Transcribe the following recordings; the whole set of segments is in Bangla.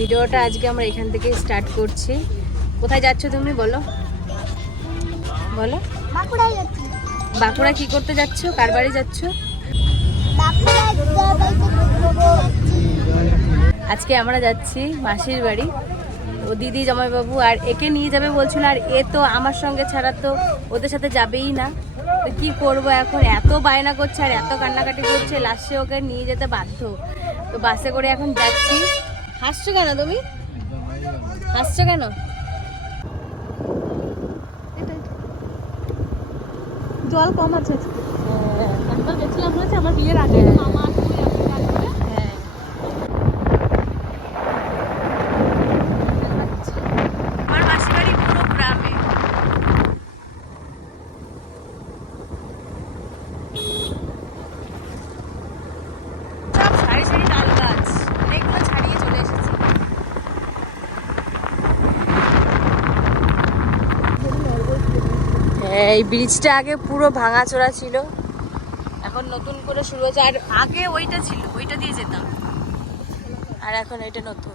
ভিডিওটা আজকে আমরা এখান থেকে স্টার্ট করছি। কোথায় যাচ্ছ তুমি বলো? বলো। বাঁকুড়া কি করতে যাচ্ছ? কার বাড়ি যাচ্ছ? আজকে আমরা যাচ্ছি মাসির বাড়ি। ও দিদি, জামাইবাবু আর একে নিয়ে যাবে বলছিল, আর এ তো আমার সঙ্গে ছাড়া তো ওদের সাথে যাবেই না। তো কি করব এখন? এত বায়না করছে আর এত কান্নাকাটি করছে, লাস্টে ওকে নিয়ে যেতে বাধ্য। তো বাসে করে এখন যাচ্ছি। হাসছো কেন তুমি? হাসছো কেন? জল কম আছে গেছিলাম আমার বিয়ের আগে মামা আসবে আসবে আসবে হ্যাঁ আমার মাসির বাড়ি পুরো গ্রামে সব সারি সারি তাল গাছ অনেকগুলো ছাড়িয়ে চলে এসেছে হ্যাঁ, এই ব্রিজটা আগে পুরো ভাঙাচোরা ছিল। এখন নতুন করে শুরু হয়েছে। আর আগে ওইটা ছিল, ওইটা দিয়ে যেতাম। আর এখন এটা নতুন।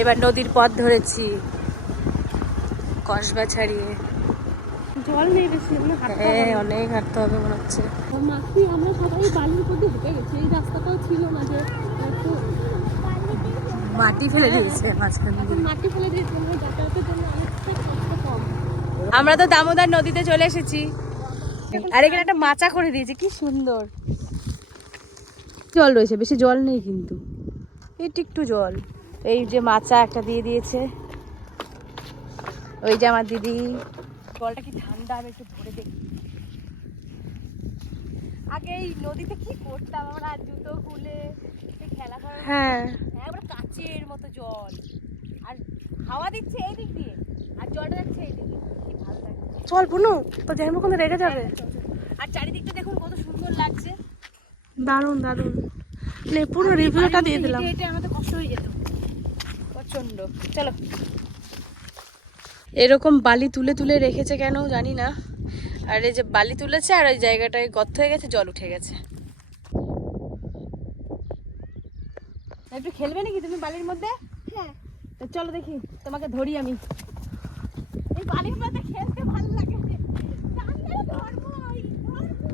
এবার নদীর পথ ধরেছি। কসবা ছাড়িয়ে। জল নেই বেশি হাঁটতে হ্যাঁ অনেক হাঁটতে হবে মনে হচ্ছে। মাসি আমরা সবাই বালির প্রতি হেঁটে গেছি এই রাস্তাটাও ছিল না যে মাটি ফেলে দিয়েছে মাঝখানে মাটি ফেলে দিয়েছি আমরা যাতায়াতের জন্য অনেকটা কষ্ট কম। আমরা তো দামোদর নদীতে চলে এসেছি। আর এখানে একটা মাচা করে দিয়েছে কি সুন্দর। জল রয়েছে বেশি জল নেই কিন্তু। এইটি একটু জল। এই যে মাচা একটা দিয়ে দিয়েছে। ওই যে আমার দিদি। জলটা কি ঠান্ডা? আমি একটু ধরে দেখি। আগে এই নদীতে কি করতাম? আমরা জুতো খুলে খেলা করার হ্যাঁ। একবার কাচের মতো জল। আর হাওয়া দিচ্ছে এই দিক দিয়ে আর জলটা যাচ্ছে এই দিকে ভালো লাগছে। চল পুনু তো জানব কোনো রেগে যাবে। আর চারিদিকটা দেখুন কত সুন্দর লাগছে। দারুণ দারুণ। নে পুরো রিভিউটা দিয়ে দিলাম। হেঁটে আমাদের কষ্ট হয়ে যেত। প্রচণ্ড চলো। এরকম বালি তুলে তুলে রেখেছে কেন জানি না। আর এই যে বালি তুলেছে আর ওই জায়গাটায় গর্ত হয়ে গেছে জল উঠে গেছে। একটু খেলবে নাকি তুমি বালির মধ্যে? হ্যাঁ। তো চলো দেখি তোমাকে ধরি আমি। এই বালির মধ্যে খেলতে ভালো লাগে টানলে ধরবো, এই ধরবো।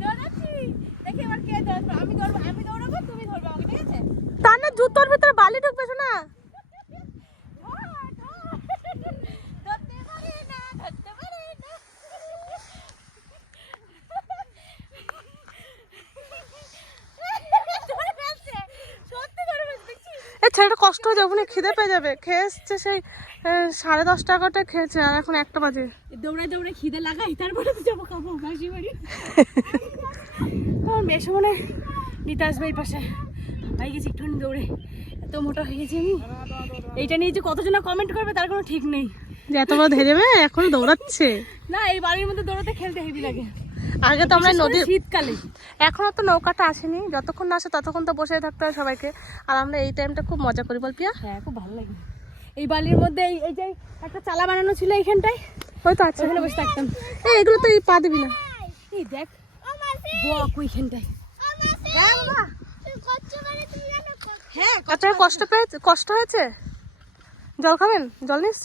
দৌড়াচ্ছি। দেখি এবার কে ধরবে। আমি ধরবো, আমি দৌড়াবো, তুমি ধরবে আমাকে, ঠিক আছে? তার না জুতোর ভিতরে বালি ঢুকবে শোনা ধর, ধর। ধরতে পারে না, ধরতে পারে না। ধরে ফেলছে। সত্যি ধরে ফেলছে, দেখছিস? এই হয়ে যাবে খিদে পেয়ে যাবে খেয়ে এসছে সেই সাড়ে দশ টাকাটা খেয়েছে আর এখন একটা বাজে। দৌড়ায় দৌড়ে খিদে লাগাই তারপরে তো যাব খাব মাসি বাড়ি। বেশ মনে নিতে আসবে এই পাশে। ভাই গেছি একটুখানি দৌড়ে এত মোটা হয়ে গেছি আমি। এইটা নিয়ে যে কতজনা কমেন্ট করবে তার কোনো ঠিক নেই। যে এত বড় ধরে যাবে এখনও দৌড়াচ্ছে। না এই বাড়ির মধ্যে দৌড়াতে খেলতে হেভি লাগে। আগে তো আমরা নদী শীতকালে। এখনও তো নৌকাটা আসেনি। যতক্ষণ না আসে ততক্ষণ তো বসে থাকতে হয় সবাইকে। আর আমরা এই টাইমটা খুব মজা করি বল পিয়া হ্যাঁ খুব ভালো লাগে। এই বালির মধ্যে এই এই যে একটা চালা বানানো ছিল এইখানটায় ওই তো আছে। ওখানে বসে থাকতাম। এই এগুলো তো এই পা দিবি না। এই দেখ বক ওইখানটায়। হ্যাঁ বাবা। তুই কচ্ছ করে তুমি জানো কচ্ছ। হ্যাঁ বাচ্চার কষ্ট পেয়েছে? কষ্ট হয়েছে? জল খাবেন? জল নিচ্ছ?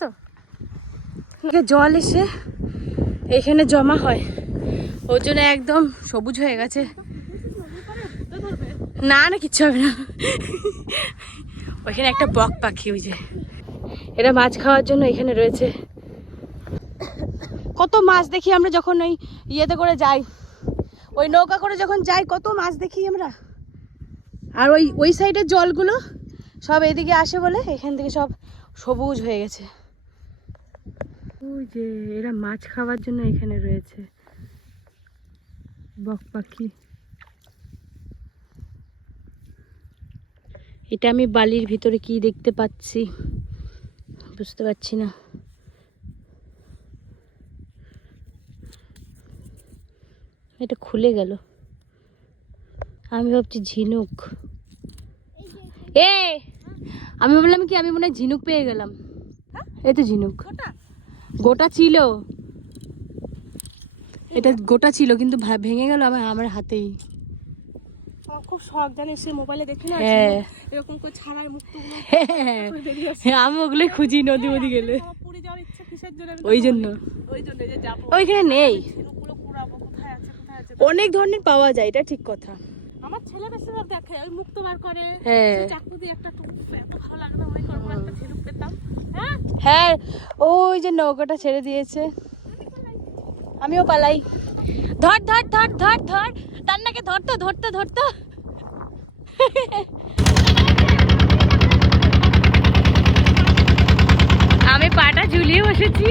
জল এসে এখানে জমা হয়। ওর জন্য একদম সবুজ হয়ে গেছে। না না, কিচ্ছু হবে না। ওইখানে একটা বক পাখি, ওই যে। এরা মাছ খাওয়ার জন্য এখানে রয়েছে। কত মাছ দেখি আমরা যখন ওই ইয়েতে করে যাই। ওই নৌকা করে যখন যাই, কত মাছ দেখি আমরা। আর ওই ওই সাইডের জলগুলো সব এদিকে আসে বলে এখান থেকে সব সবুজ হয়ে গেছে। ওই যে, এরা মাছ খাওয়ার জন্য এখানে রয়েছে। বক পাখি। এটা আমি বালির ভিতরে কি দেখতে পাচ্ছি? বুঝতে পারছি না। এটা খুলে গেল। আমি ভাবছি ঝিনুক। এ! আমি বললাম কি আমি মনে হয় ঝিনুক পেয়ে গেলাম। এই তো ঝিনুক। গোটা ছিল। এটা গোটা ছিল কিন্তু ভেঙে গেল আমার আমার হাতেই। আমার খুব শখ জানিস মোবাইলে দেখি না হ্যাঁ। এরকম করে ছাড়াই মুক্তগুলো হ্যাঁ, আমি ওগুলোই খুঁজি নদী গেলে। ওই জন্য। ওই জন্য যে যাব। ওইখানে নেই। অনেক ধরনের পাওয়া যায় এটা ঠিক কথা। আমার ছেলে বেশিরভাগ দেখে ওই মুক্ত বার করে। হ্যাঁ। চাকু দিয়ে একটা এত ভালো লাগে না করব একটা ঝিনুক পেতাম। হ্যাঁ? হ্যাঁ ওই যে নৌকাটা ছেড়ে দিয়েছে। আমিও পালাই। ধর ধর ধর ধর ধর। তান্নাকে ধরতো ধরতো ধরতো আমি পাটা ঝুলিয়ে বসেছি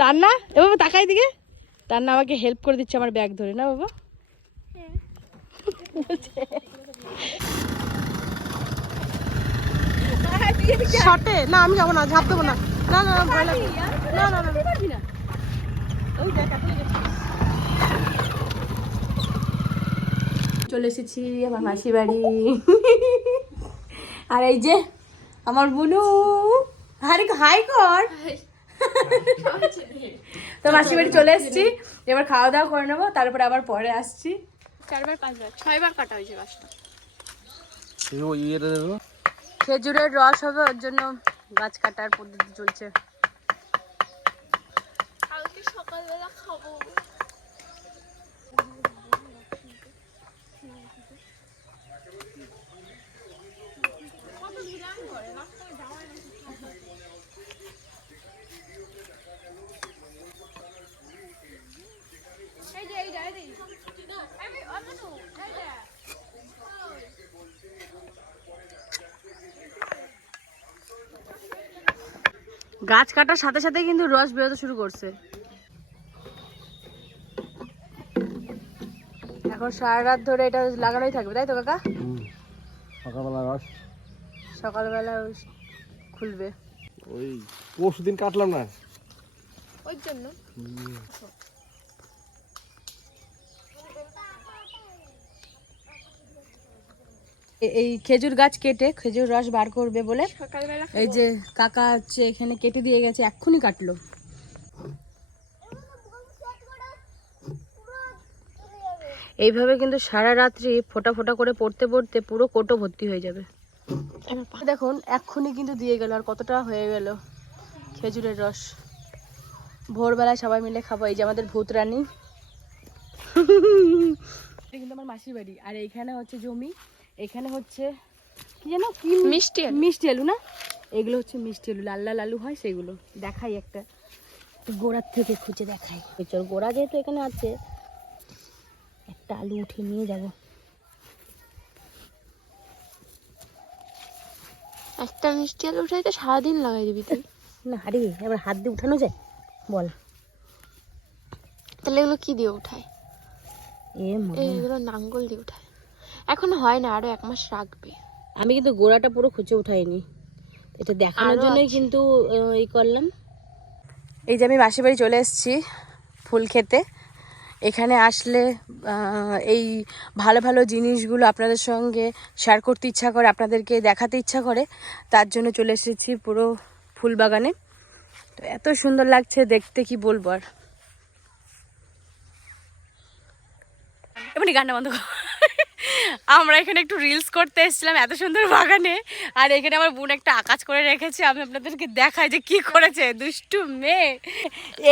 তান্না এ বাবা তাকাই দিকে তান্না আমাকে হেল্প করে দিচ্ছে আমার ব্যাগ ধরে না বাবা? শটে না আমি যাব না ঝাঁপ দেবো না। না না না, ভয় লাগে না। না না না। চলে এসেছি আমার মাসি বাড়ি। আর এই যে আমার বুনু। আরে হাই কর। তো মাসি বাড়ি চলে এসছি। এবার খাওয়া দাওয়া করে নেব তারপরে আবার পরে আসছি। চারবার পাঁচবার ছয়বার কাটা হয়েছে গাছটা খেজুরের রস হবে ওর জন্য গাছ কাটার পদ্ধতি চলছে। কালকে সকালবেলা খাব। গাছ কাটার সাথে সাথে কিন্তু রস বেরোতে শুরু করছে। এখন সারা রাত ধরে এটা লাগানোই থাকবে তাই তো কাকা? সকালবেলা রস। সকালবেলা খুলবে। ওই পরশু দিন কাটলাম না? ওই জন্য। এই খেজুর গাছ কেটে খেজুর রস বার করবে বলে এই যে কাকা হচ্ছে এখানে কেটে দিয়ে গেছে এক্ষুনি কাটলো। এইভাবে কিন্তু সারা রাত্রি ফোটা ফোটা করে পড়তে পড়তে পুরো কোটো ভর্তি হয়ে যাবে। দেখুন এক্ষুনি কিন্তু দিয়ে গেল আর কতটা হয়ে গেল খেজুরের রস। ভোরবেলায় সবাই মিলে খাব এই যে আমাদের ভূত রানী কিন্তু আমার মাসির বাড়ি আর এইখানে হচ্ছে জমি। এখানে হচ্ছে কি যেন কি মিষ্টি। মিষ্টি আলু না? এগুলো হচ্ছে মিষ্টি আলু লাল লাল আলু হয় সেগুলো। দেখাই একটা। গোড়ার থেকে খুঁজে দেখাই। চল গোড়া যেহেতু এখানে আছে একটা আলু উঠে নিয়ে যাব। একটা মিষ্টি আলু উঠাইতে সারাদিন লাগাই দিবি তুই। না আরে এবার হাত দিয়ে উঠানো যায়? বল। তাহলে এগুলো কি দিয়ে উঠায়? এগুলো নাঙ্গল দিয়ে উঠায়। এখন হয় না আরও এক মাস রাখবে। আমি কিন্তু গোড়াটা পুরো খুঁজে উঠাইনি। এটা দেখানোর জন্যই কিন্তু এই করলাম। এই যে আমি মাসির বাড়ি চলে এসেছি ফুল খেতে। এখানে আসলে এই ভালো ভালো জিনিসগুলো আপনাদের সঙ্গে শেয়ার করতে ইচ্ছা করে আপনাদেরকে দেখাতে ইচ্ছা করে তার জন্য চলে এসেছি পুরো ফুল বাগানে। তো এত সুন্দর লাগছে দেখতে কি বলব আর। এমনি গানটা বন্ধ কর। আমরা এখানে একটু রিলস করতে এসেছিলাম এত সুন্দর বাগানে, আর এখানে আমার বোন একটা আকাশ করে রেখেছে, আমি আপনাদেরকে দেখাই যে কি করেছে, দুষ্টু মেয়ে।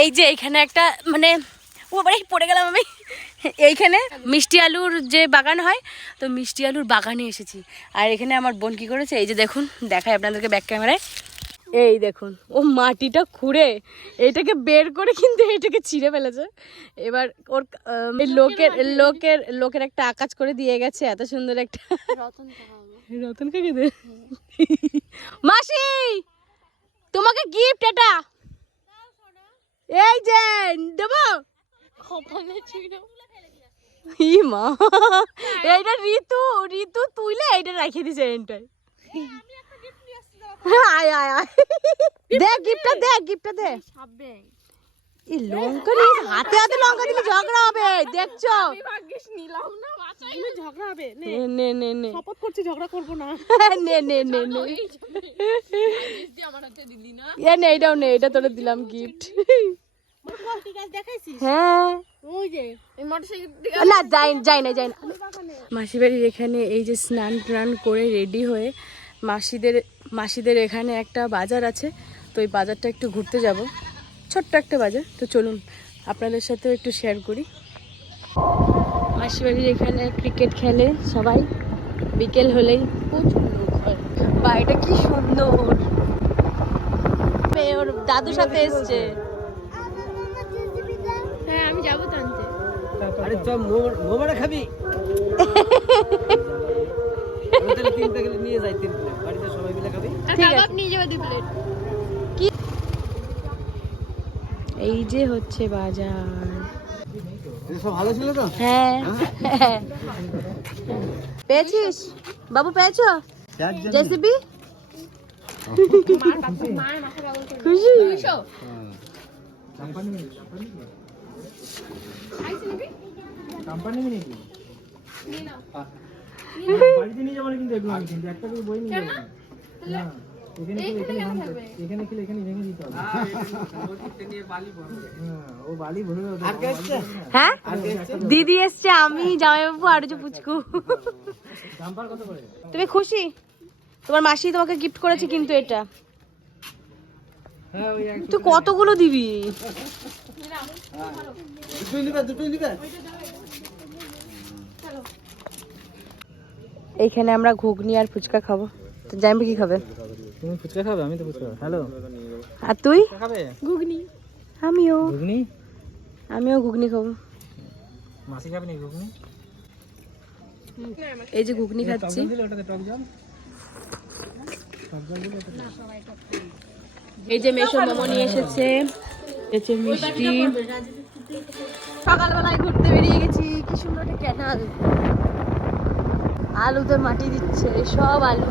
এই যে এখানে একটা মানে ও বাড়ি পড়ে গেলাম আমি। এইখানে মিষ্টি আলুর যে বাগান হয়, তো মিষ্টি আলুর বাগানে এসেছি। আর এখানে আমার বোন কি করেছে, এই যে দেখুন, দেখাই আপনাদেরকে ব্যাক ক্যামেরায় এই দেখুন ও মাটিটা খুঁড়ে এটাকে বের করে কিন্তু এটাকে ছিঁড়ে ফেলেছে। এবার ওর লোকের লোকের লোকের একটা আকাশ করে দিয়ে গেছে এত সুন্দর একটা রতন কাকে দে মাসি তোমাকে গিফট এটা। এই যে দেবো। ই মা এইটা ঋতু ঋতু তুইলে এইটা রাখিয়ে দিছে এন্টার আয় আয় আয়। দেখ গিফটটা দেখ গিফটটা দে সাববে এই লঙ্কা নিয়ে হাতে হাতে লঙ্কা দিলে ঝগড়া হবে দেখছ? ভাগ্যিস নিলাম না বাঁচাই ঝগড়া হবে নে। নে নে নে নে। শপথ করছি ঝগড়া করব না। নে নে নে নে। দিয়ে আমার হাতে দিলি না। এ নে এটাও নে এটা তোরে দিলাম গিফট হ্যাঁ। ওই যে এই মোটরসাইকেল না যাই যাই না যাই না। মাসি বাড়ির এখানে এই যে স্নান টান করে রেডি হয়ে মাসিদের মাসিদের এখানে একটা বাজার আছে তো এই বাজারটা একটু ঘুরতে যাব। ছোট্ট একটা বাজার তো চলুন আপনাদের সাথেও একটু শেয়ার করি। মাসি বাড়ির এখানে ক্রিকেট খেলে সবাই বিকেল হলেই প্রচুর লোক হয়। বা এটা কি সুন্দর! ওর দাদুর সাথে এসছে। হ্যাঁ আমি যাব তো আনতে। আরে চ মোবাইল খাবি? আমি তাহলে তিন প্যাকেট নিয়ে যাই তিন প্লেট বাড়িতে সবাই মিলে খাবি। ঠিক আছে। নিয়ে যাব দুই প্লেট এই যে হচ্ছে বাজার। সব ভালো ছিল তো? হ্যাঁ। পেয়েছিস? বাবু পেয়েছ? জেসিবি? খুশি? বাড়িতে নিয়ে যাব কিন্তু এগুলো আমি কিন্তু একটা করে বই নিয়ে যাব। না এখানে এখানে এখানে খেলে এখানে ভেঙে দিতে হবে। হ্যাঁ, ও বালি ভরে দেবে আর কে আসছে হ্যাঁ? দিদি এসছে আমি জামাইবাবু আর যে পুচকু। তুমি খুশি? তোমার মাসি তোমাকে গিফট করেছে কিন্তু এটা। হ্যাঁ তুই কতগুলো দিবি? দুটোই নিবে দুটোই নিবে এইখানে আমরা ঘুগনি আর ফুচকা খাব। তো জামাইবাবু কি খাবে? তুমি ফুচকা খাবে? আমি তো ফুচকা হ্যালো? আর তুই? খাবে? ঘুগনি। আমিও। ঘুগনি? আমিও ঘুগনি খাব। মাসি খাবে নাকি ঘুগনি? এই যে ঘুগনি খাচ্ছি। এই যে মেশো মোমো নিয়ে এসেছে। এসেছে মিষ্টি। সকালবেলায় ঘুরতে বেরিয়ে গেছি। কি সুন্দর একটা ক্যানাল। আলুতে মাটি দিচ্ছে, সব আলু।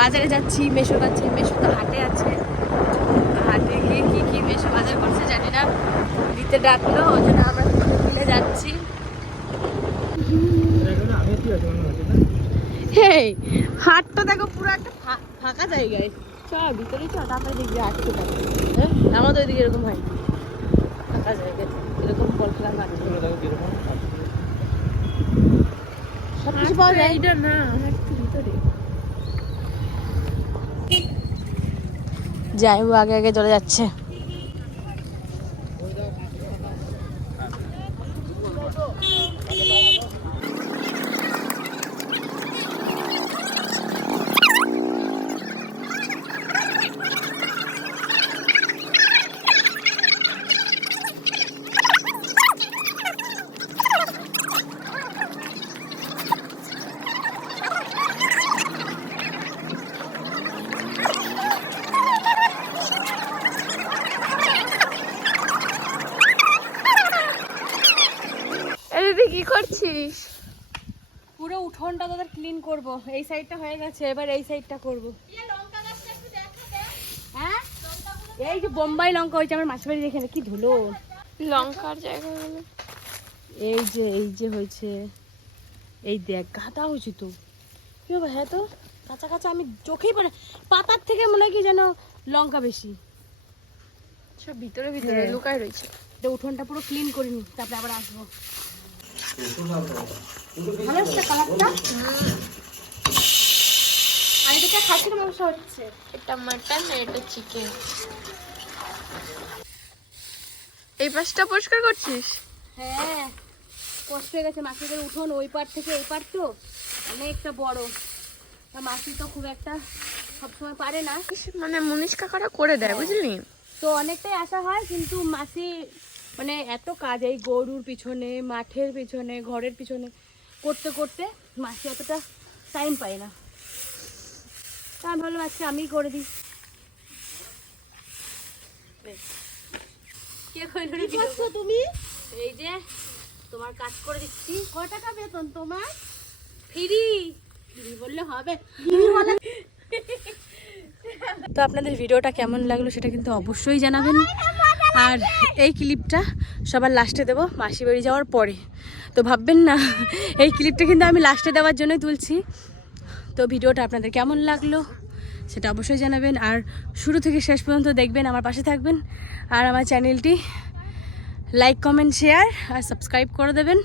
বাজারে যাচ্ছি, মেশো যাচ্ছে মেশো তো হাটে আছে। হাটে গিয়ে কি কি মেশো বাজার করছে জানি না। দিতে ডাকলো, ওই জন্য আমরা মিলে যাচ্ছি। হাটটা দেখো পুরো একটা ফাঁকা জায়গায়। চ ভিতরে চ তারপরে দেখবি হাঁটতে পারবে হ্যাঁ আমাদের ওইদিকে এরকম হয় ফাঁকা জায়গায় এরকম বল খেলা মাঠ সব কিছু পাওয়া যায়। এটা না একটু ভিতরে। যাই ও আগে আগে চলে যাচ্ছে এই দিদি কি করছিস পুরো উঠোনটা তোদের ক্লিন করব। এই সাইডটা হয়ে গেছে এবার এই সাইডটা করব। হ্যাঁ? এই যে বোম্বাই লঙ্কা হয়েছে আমার মাসির বাড়ির এখানে কি ধুলো। লঙ্কার জায়গা এই যে এই যে হয়েছে। এই দেখ গাদা হয়েছে তো। কি হবে হ্যাঁ তো কাঁচা কাঁচা আমি চোখেই পড়ে পাতার থেকে মনে হয় কি যেন লঙ্কা বেশি। সব ভিতরে ভিতরে হ্যাঁ। লুকায় রয়েছে। তো উঠোনটা পুরো ক্লিন করে নি তারপরে আবার আসব। ভালো আসছে কালারটা? আর এদিকে খাসির মাংস হচ্ছে। এটা মাটন এটা চিকেন এই পাশটা পরিষ্কার করছিস? হ্যাঁ। কষ্ট হয়ে গেছে মাসিদের উঠোন ওই পার থেকে এই পার তো। অনেকটা বড়। তা মাসি তো খুব একটা সবসময় পারে না। মানে মুনিশ কাকারা করে দেয় বুঝলি? তো অনেকটাই আশা হয় কিন্তু মাসি মানে এত কাজ এই গরুর পিছনে মাঠের পিছনে ঘরের পিছনে করতে করতে মাসি অতটা টাইম পায় না। তা আমি ভাবলাম আজকে আমিই করে দিই। তুমি? এই যে তোমার কাজ করে দিচ্ছি। ক টাকা বেতন তোমার? ফ্রি। বললে হবে। তো আপনাদের ভিডিওটা কেমন লাগল সেটা কিন্তু অবশ্যই জানাবেন। আর এই ক্লিপটা সবার লাস্টে দেবো, মাসি বাড়ি যাওয়ার পরে। তো ভাববেন না, এই ক্লিপটা কিন্তু আমি লাস্টে দেওয়ার জন্যই তুলছি। তো ভিডিওটা আপনাদের কেমন লাগল সেটা অবশ্যই জানাবেন। আর শুরু থেকে শেষ পর্যন্ত দেখবেন, আমার পাশে থাকবেন। আর আমার চ্যানেলটি লাইক কমেন্ট শেয়ার আর সাবস্ক্রাইব করে দেবেন।